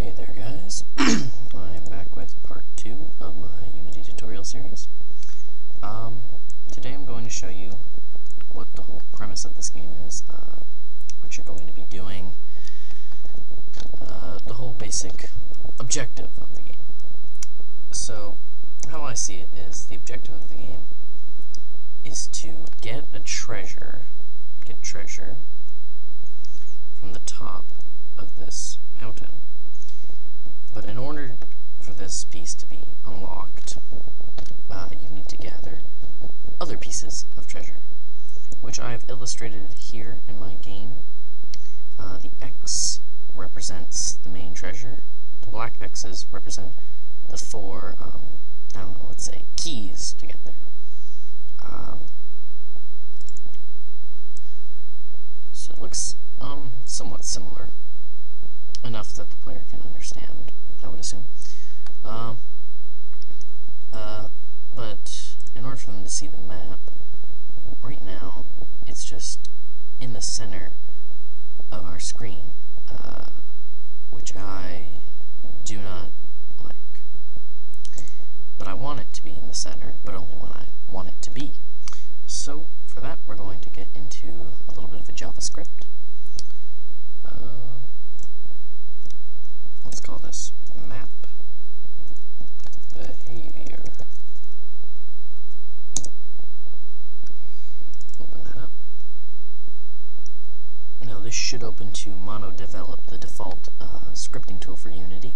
Hey there guys, I'm back with part 2 of my Unity tutorial series. Today I'm going to show you what the whole premise of this game is, what you're going to be doing, the whole basic objective of the game. So, how I see it is, the objective of the game is to get treasure from the top of this mountain. But in order for this piece to be unlocked, you need to gather other pieces of treasure, which I have illustrated here in my game. The X represents the main treasure. The black X's represent the 4, let's say, keys to get there. So it looks somewhat similar, enough that the player can understand, I would assume. But in order for them to see the map, right now it's just in the center of our screen, which I do not like. But I want it to be in the center, but only when I want it to be. So for that, we're going to get into a little bit of a JavaScript. Let's call this map behavior. Open that up. Now this should open to MonoDevelop, the default scripting tool for Unity.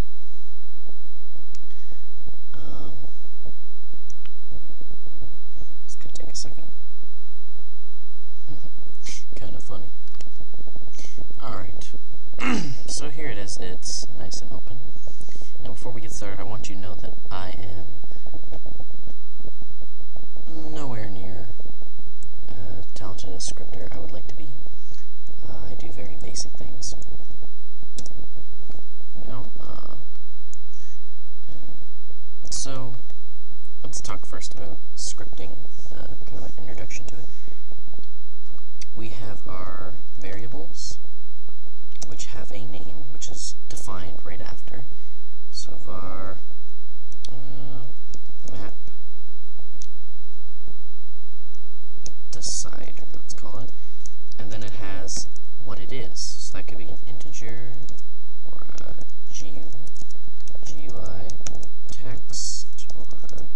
This could take a second. Kind of funny. Alright, so here it is. It's nice and open. Now before we get started, I want you to know that I am nowhere near as talented a scripter I would like to be. I do very basic things. So let's talk first about scripting, kind of an introduction to it. We have our variables, which have a name, which is defined right after. So var map decider, let's call it, and then it has what it is. So that could be an integer or a GUI text or a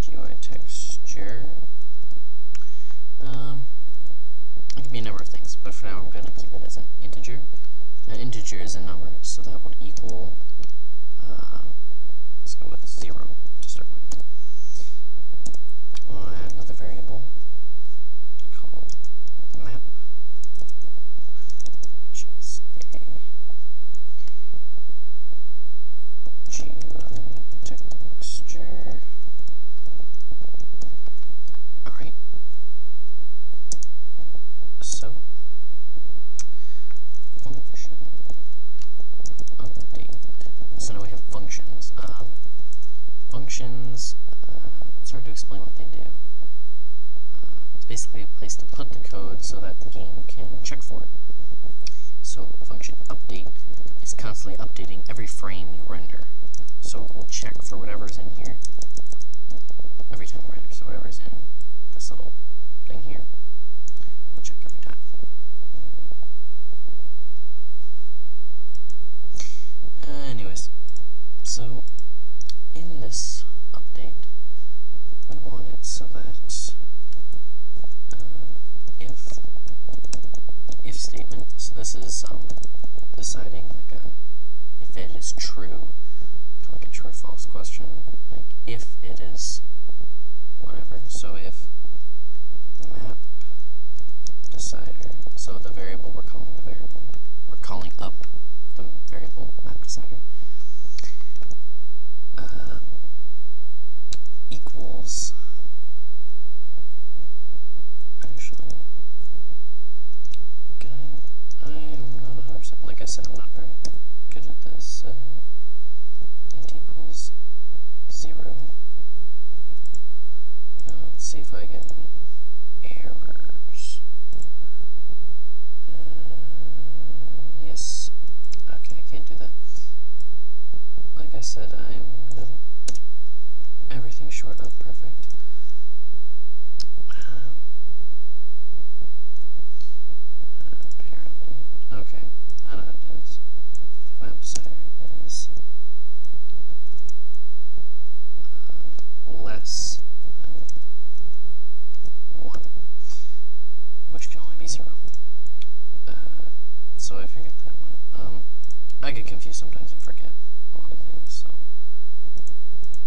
GUI texture. It could be a number of things, but for now I'm going to keep it as an integer. An integer is a number, so that would equal, let's go with 0 to start with. I'll add another variable called map, which is a GUI texture. Alright. So, function update. So now we have functions. Functions, it's hard to explain what they do. It's basically a place to put the code so that the game can check for it. So function update is constantly updating every frame you render. So it will check for whatever's in here every time we render. So whatever's in this little thing here, we'll check every time. Anyways, so in this update, we want it so that if statement, so this is deciding like if it is true, kind of like a true or false question, like if it is whatever. So if map decider, so the variable we're calling up the variable map decider equals, actually, I am not 100%, like I said, I'm not very good at this. Int equals 0. Now let's see if I get any errors. Yes. Okay, I can't do that. I said, I'm everything short of perfect. Apparently, okay, I know how to do this. Map decider is less than 1, which can only be 0. So I figured that one. I get confused sometimes and forget a lot of things, so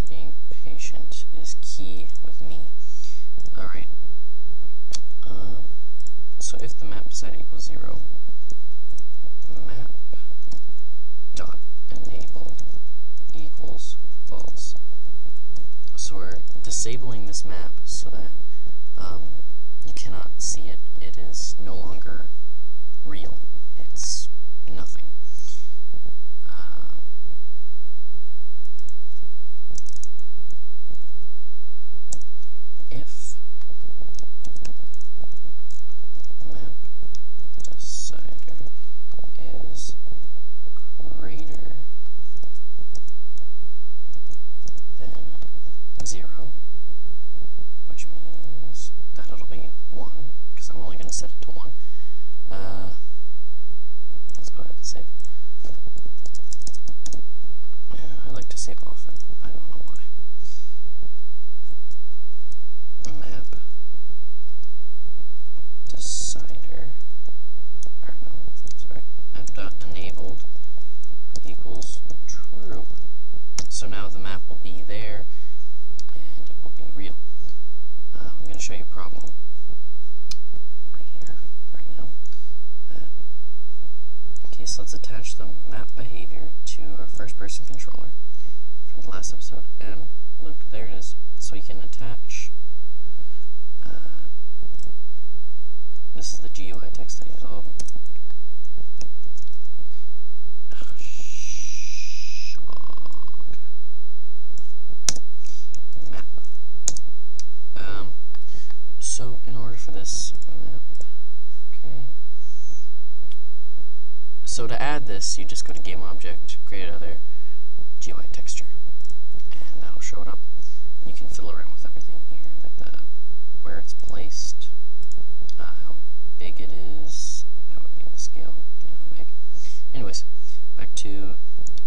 being patient is key with me. Alright. So if the map decider equals 0, map dot enabled equals false. So we're disabling this map so that you cannot see it. It is no longer real. It's nothing. If map decider is greater than 0, which means that it'll be 1, because I'm only going to set it to 1. Let's go ahead and save. I like to save often. I don't know why. Map decider, map.enabled equals true. So now the map will be there and it will be real. I'm going to show you a problem right here, right now. Okay, so let's attach the map behavior to our first person controller from the last episode, and look, there it is. So we can attach, this is the GUI text I use. Map. So in order for this map, okay. So to add this, you just go to game object, create another GUI texture, and that'll show it up. You can fiddle around with everything here, like where it's placed, how big it is. That would be the scale, you know, big. Anyways, back to,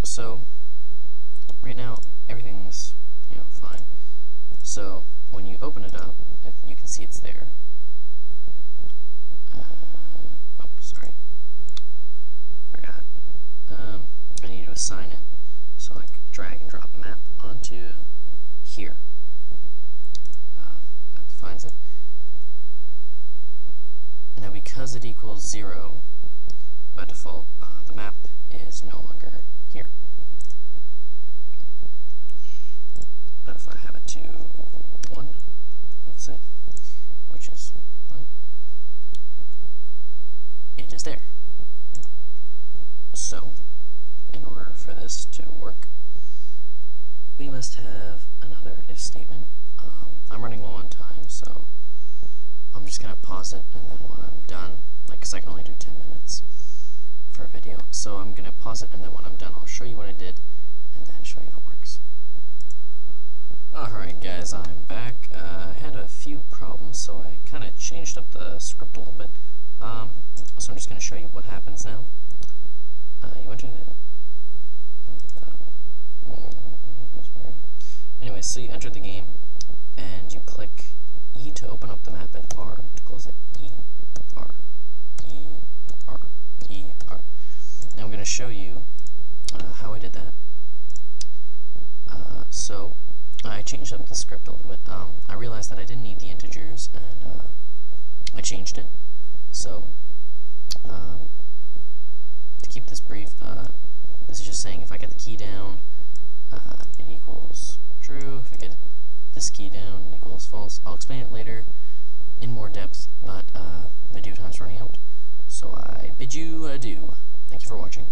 so right now everything's, you know, fine. So when you open it up, you can see it's there. Oh, sorry. Forgot. I need to assign it. So I drag and drop map onto here. That defines it. Now because it equals 0 by default, the map is no longer here. But if I have it to 1, let's say, which is 1, it is there. So, in order for this to work, we must have another if statement. I'm running low on time, so I'm just going to pause it, and then when I'm done, because I can only do 10 minutes for a video, so I'm going to pause it, and then when I'm done, I'll show you what I did, and then show you how it works. Alright guys, I'm back. I had a few problems, so I kind of changed up the script a little bit. So I'm just going to show you what happens now. You enter Anyways, so you enter the game, and you click E to open up the map and R to close it. E, R, E, R, E, R. Now I'm going to show you how I did that. So I changed up the script a little bit. I realized that I didn't need the integers, and I changed it. So to keep this brief, this is just saying if I get the key down, it equals true. If I get this key down, it equals false. I'll explain it later in more depth, but video time's running out. So I bid you adieu. Thank you for watching.